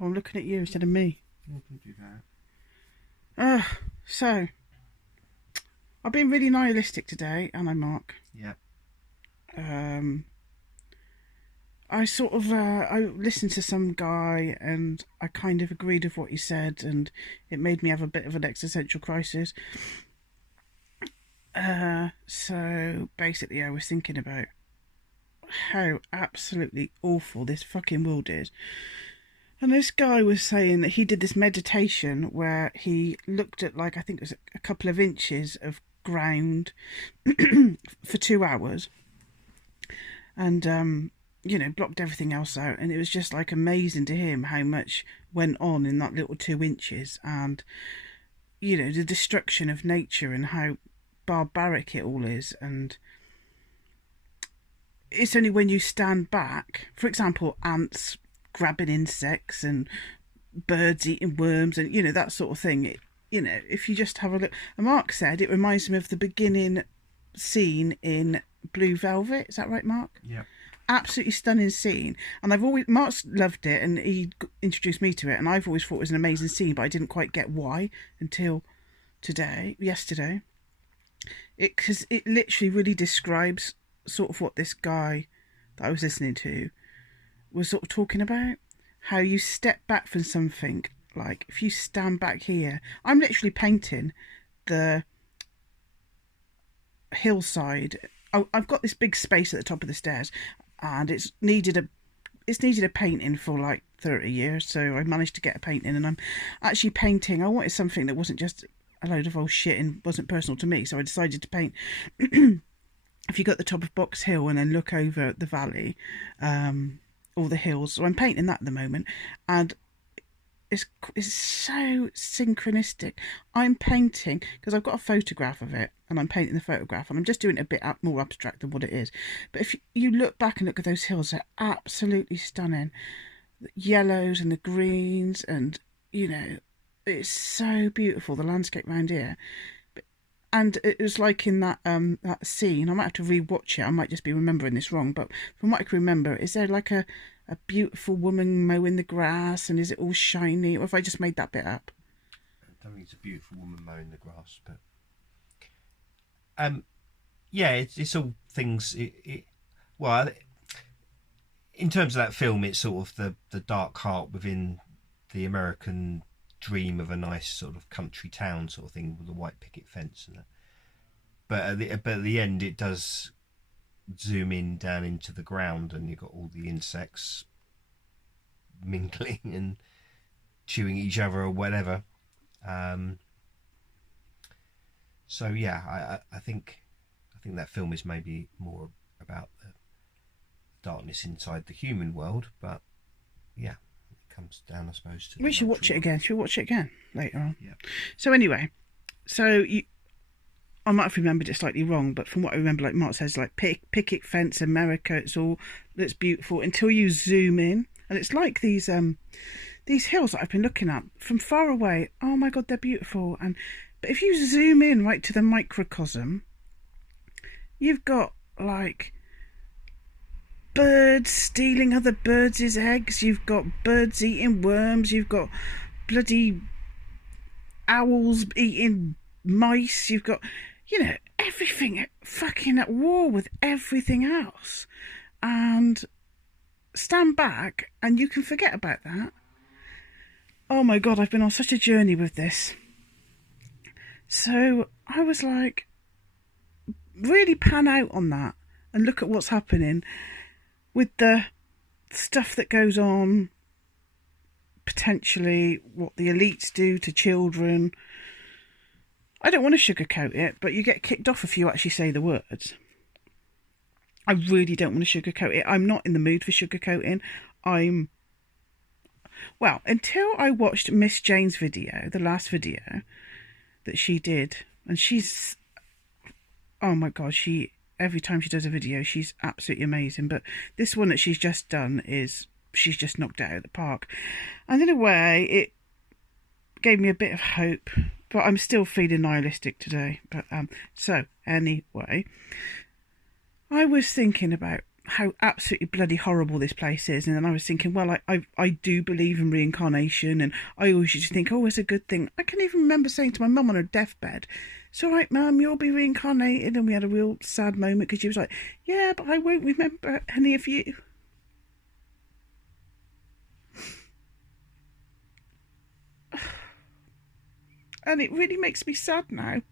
Oh, I'm looking at you instead of me. You can do that. So, I've been really nihilistic today, and I, Mark. Yeah. I sort of, I listened to some guy and I kind of agreed with what he said, and it made me have a bit of an existential crisis. So basically I was thinking about how absolutely awful this fucking world is. And this guy was saying that he did this meditation where he looked at, like, I think it was a couple of inches of ground for 2 hours. And, you know, blocked everything else out. And it was just, like, amazing to him how much went on in that little 2 inches. And, you know, the destruction of nature and how barbaric it all is. And it's only when you stand back, for example, ants grabbing insects and birds eating worms and, you know, that sort of thing. It, you know, if you just have a look. And Mark said it reminds him of the beginning scene in Blue Velvet. Is that right, Mark? Yeah. Absolutely stunning scene. And Mark's loved it, and he introduced me to it, and I've always thought it was an amazing scene, but I didn't quite get why until yesterday. Because it literally really describes sort of what this guy that I was listening to was sort of talking about. How you step back from something, like if you stand back here. I'm literally painting the hillside. I've got this big space at the top of the stairs, and it's needed a painting for like 30 years, so I managed to get a painting, and I'm actually painting. I wanted something that wasn't just a load of old shit and wasn't personal to me, so I decided to paint. If you go at the top of Box Hill and then look over at the valley, all the hills, so I'm painting that at the moment, and it's so synchronistic. I'm painting because I've got a photograph of it, and I'm painting the photograph, and I'm just doing it a bit more abstract than what it is. But if you look back and look at those hills, they're absolutely stunning. The yellows and the greens, and, you know, it's so beautiful, the landscape around here. And it was like in that scene, I might have to re-watch it, I might just be remembering this wrong, but from what I can remember, is there like a beautiful woman mowing the grass, and is it all shiny, or have I just made that bit up? I don't think it's a beautiful woman mowing the grass, but yeah, it's all things. Well, in terms of that film, it's sort of the dark heart within the American dream of a nice sort of country town sort of thing with a white picket fence and that. But at the end, it does zoom in down into the ground, and you've got all the insects mingling and chewing each other or whatever. So yeah, I think that film is maybe more about the darkness inside the human world, but yeah, it comes down, I suppose, to We should watch it again. Should we watch it again later on? Yeah. So anyway, I might have remembered it slightly wrong, but from what I remember, like Mark says, like picket fence, America, it's beautiful until you zoom in, and it's like these hills that I've been looking at from far away. Oh my God, they're beautiful. But if you zoom in right to the microcosm, you've got like birds stealing other birds' eggs. You've got birds eating worms. You've got bloody owls eating mice. You've got, you know, everything fucking at war with everything else. And stand back and you can forget about that. Oh my God, I've been on such a journey with this. So I was like, really pan out on that and look at what's happening with the stuff that goes on, potentially what the elites do to children. I don't want to sugarcoat it, but you get kicked off if you actually say the words. I really don't want to sugarcoat it. I'm not in the mood for sugarcoating. Well, until I watched Miss Jane's video, the last video that she did, and she's, oh my God, every time she does a video, she's absolutely amazing. But this one that she's just done she's just knocked it out of the park. And in a way, it gave me a bit of hope, but I'm still feeling nihilistic today. But so anyway, I was thinking about how absolutely bloody horrible this place is. And then I was thinking, well, I do believe in reincarnation, and I always used to think, oh, it's a good thing. I can even remember saying to my mum on her deathbed, it's all right, Mum, you'll be reincarnated. And we had a real sad moment because she was like, yeah, but I won't remember any of you. And it really makes me sad now.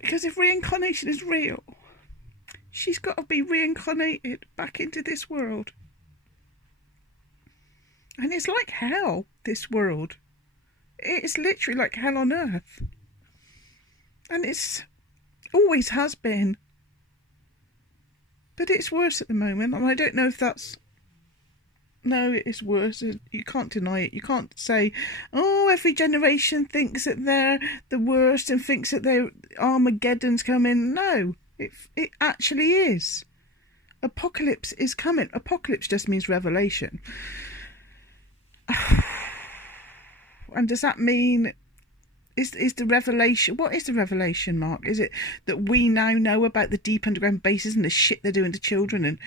Because if reincarnation is real, she's got to be reincarnated back into this world. And it's like hell, this world. It's literally like hell on earth. And it's always has been. But it's worse at the moment. And I don't know if that's... No, it is worse. You can't deny it. You can't say, oh, every generation thinks that they're the worst and thinks that Armageddon's coming. No, it actually is. Apocalypse is coming. Apocalypse just means revelation. And does that mean... Is the revelation... What is the revelation, Mark? Is it that we now know about the deep underground bases and the shit they're doing to children and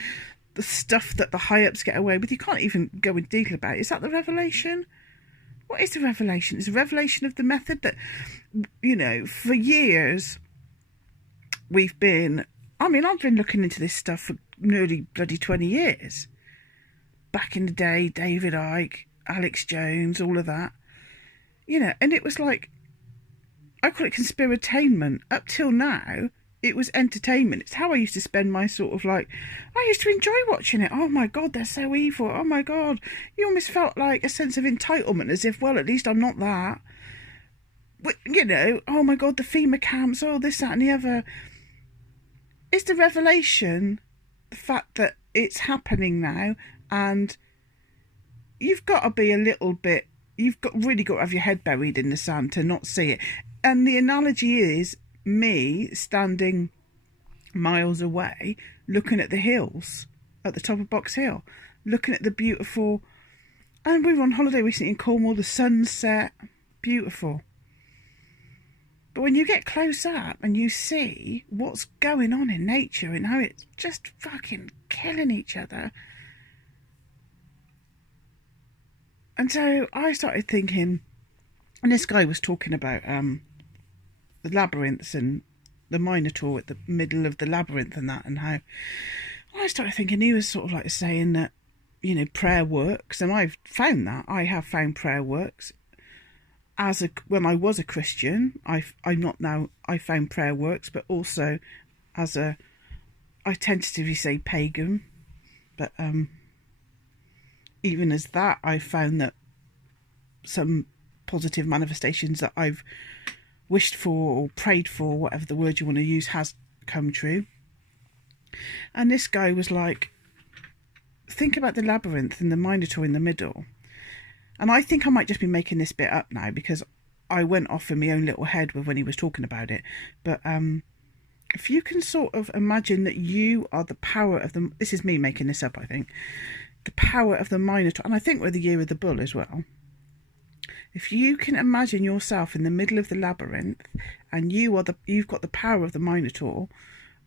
the stuff that the high-ups get away with? You can't even go in detail about it. Is that the revelation? What is the revelation? It's a revelation of the method that, for years we've been... I mean, I've been looking into this stuff for nearly bloody 20 years. Back in the day, David Icke, Alex Jones, all of that. And it was like... I call it conspiratainment. Up till now, it was entertainment. It's how I used to spend my sort of like... I used to enjoy watching it. Oh my God, they're so evil. Oh my God. You almost felt like a sense of entitlement, as if, well, at least I'm not that. But, oh my God, the FEMA camps, oh, this, that and the other. It's the revelation, the fact that it's happening now, and you've got to be a little bit... You've really got to have your head buried in the sand to not see it. And the analogy is me standing miles away, looking at the hills at the top of Box Hill, looking at the beautiful... And we were on holiday recently in Cornwall, the sunset, beautiful. But when you get close up and you see what's going on in nature and how it's just fucking killing each other... And so I started thinking, and this guy was talking about the labyrinths and the Minotaur at the middle of the labyrinth and that, and how I started thinking he was sort of like saying that, prayer works, and I've found that. I have found prayer works. When I was a Christian, I'm not now, I found prayer works, but also I tentatively say pagan, but even as that, I found that some positive manifestations that I've wished for or prayed for, whatever the word you want to use, has come true. And this guy was like, think about the labyrinth and the Minotaur in the middle. And I think I might just be making this bit up now because I went off in my own little head with when he was talking about it. But if you can sort of imagine that you are the power of the... This is me making this up, I think. The power of the Minotaur. And I think we're the year of the bull as well. If you can imagine yourself in the middle of the labyrinth and you've got the power of the Minotaur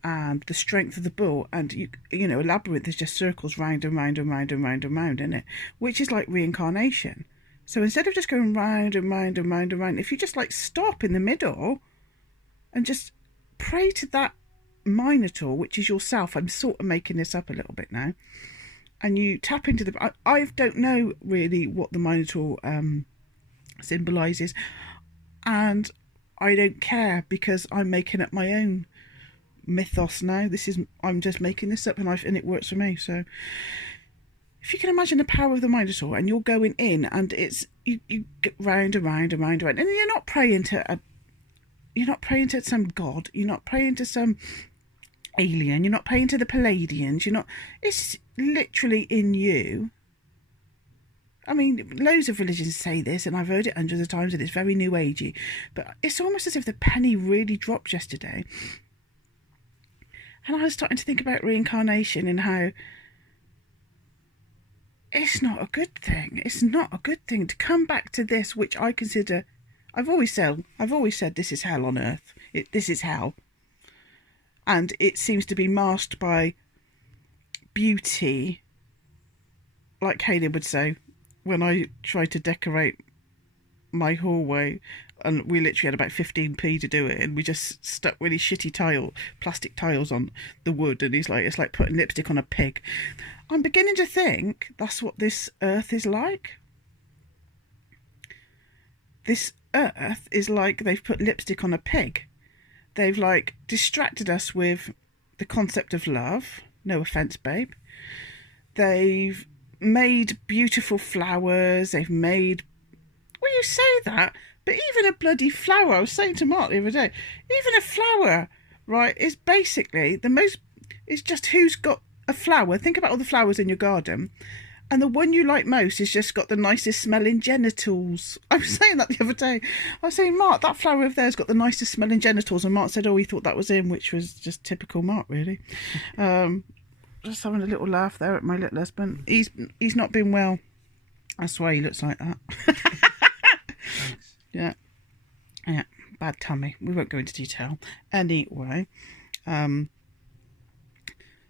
and the strength of the bull, and a labyrinth is just circles round and round and round and round and round, isn't it? Which is like reincarnation. So instead of just going round and round and round and round, if you just like stop in the middle and just pray to that Minotaur, which is yourself. I'm sort of making this up a little bit now. And you tap into the... I don't know really what the Minotaur symbolises, and I don't care because I'm making up my own mythos now. I'm just making this up, and it works for me. So if you can imagine the power of the Minotaur, and you're going in, and it's you get round and round and round and round, and you're not praying to some god, you're not praying to some alien, you're not praying to the Palladians, it's literally in you. I mean, loads of religions say this, and I've heard it hundreds of times, and it's very new agey, but it's almost as if the penny really dropped yesterday. And I was starting to think about reincarnation and how it's not a good thing. It's not a good thing to come back to this, which I consider... I've always said this is hell on earth. This is hell. and it seems to be masked by beauty, like Caleb would say, when I try to decorate my hallway, and we literally had about 15p to do it, and we just stuck really shitty plastic tiles on the wood, and he's like, it's like putting lipstick on a pig. I'm beginning to think that's what this earth is like. This earth is like they've put lipstick on a pig. They've like distracted us with the concept of love. No offense, babe. They've made beautiful flowers. They've made... Well, you say that, but even a bloody flower, I was saying to Mark the other day, even a flower, right, is basically the most... It's just who's got a flower. Think about all the flowers in your garden. And the one you like most has just got the nicest smelling genitals. I was saying that the other day. I was saying, Mark, that flower over there's got the nicest smelling genitals. And Mark said, oh, he thought that was him, which was just typical Mark, really. Just having a little laugh there at my little husband. He's not been well. That's why he looks like that. Yeah. Bad tummy. We won't go into detail. Anyway.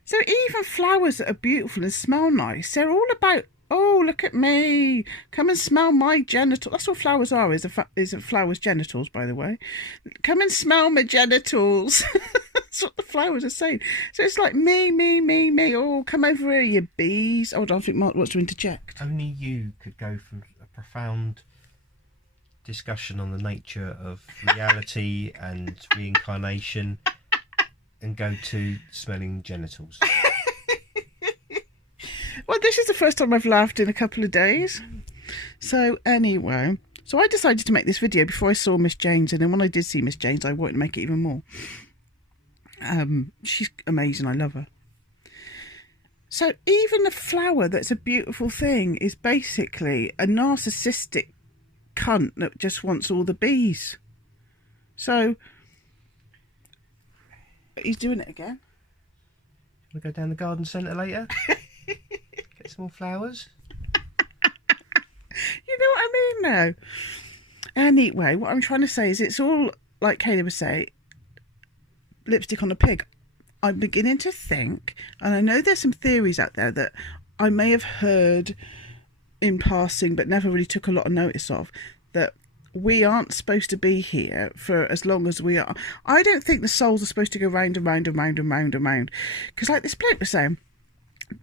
So even flowers that are beautiful and smell nice, they're all about, oh, look at me, come and smell my genitals. That's what flowers are, is a flower's genitals, by the way. Come and smell my genitals. That's what the flowers are saying. So it's like me. Oh, come over here, you bees. Hold on, I think Mark wants to interject. Only you could go from a profound discussion on the nature of reality and reincarnation and go to smelling genitals. Well, this is the first time I've laughed in a couple of days. So anyway, so I decided to make this video before I saw Miss Jane's, and then when I did see Miss Jane's, I wanted to make it even more. She's amazing. I love her. So even a flower that's a beautiful thing is basically a narcissistic cunt that just wants all the bees. So he's doing it again. Want to go down the garden centre later? Get some more flowers? You know what I mean now? Anyway, what I'm trying to say is it's all, like Caleb would say, lipstick on a pig. I'm beginning to think, and I know there's some theories out there that I may have heard in passing but never really took a lot of notice of, that we aren't supposed to be here for as long as we are. I don't think the souls are supposed to go round and round and round and round and round. Because like this bloke was saying,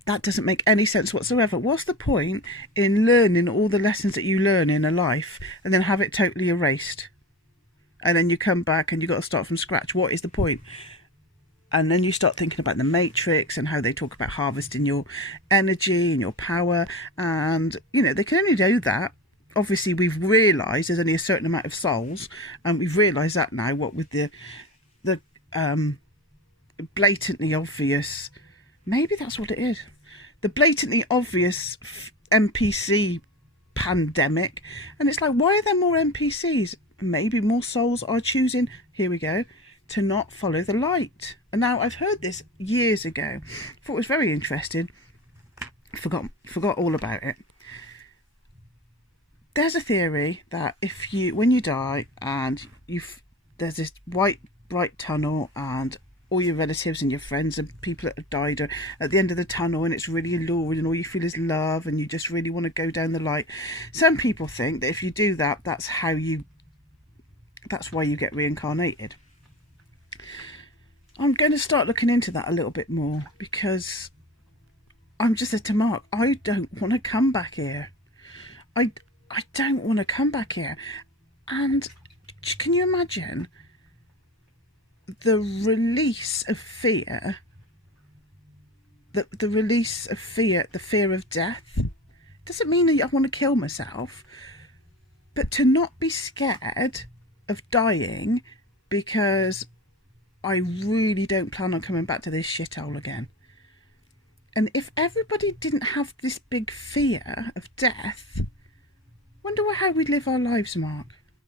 that doesn't make any sense whatsoever. What's the point in learning all the lessons that you learn in a life and then have it totally erased? And then you come back and you've got to start from scratch. What is the point? And then you start thinking about the Matrix and how they talk about harvesting your energy and your power. And, you know, they can only do that. Obviously, we've realised there's only a certain amount of souls, and we've realised that now. What with the blatantly obvious, maybe that's what it is. The blatantly obvious NPC pandemic, and it's like, why are there more NPCs? Maybe more souls are choosing. Here we go. To not follow the light. And now I've heard this years ago. Thought it was very interesting. Forgot all about it. There's a theory that when you die and there's this white bright tunnel and all your relatives and your friends and people that have died are at the end of the tunnel, and it's really alluring and all you feel is love and you just really want to go down the light. Some people think that if you do that, that's why you get reincarnated. I'm going to start looking into that a little bit more, because I'm just said to Mark, I don't want to come back here. I don't want to come back here. And can you imagine the release of fear? The release of fear, the fear of death. Doesn't mean that I want to kill myself, but to not be scared of dying because I really don't plan on coming back to this shithole again. And if everybody didn't have this big fear of death, wonder how we'd live our lives, Mark.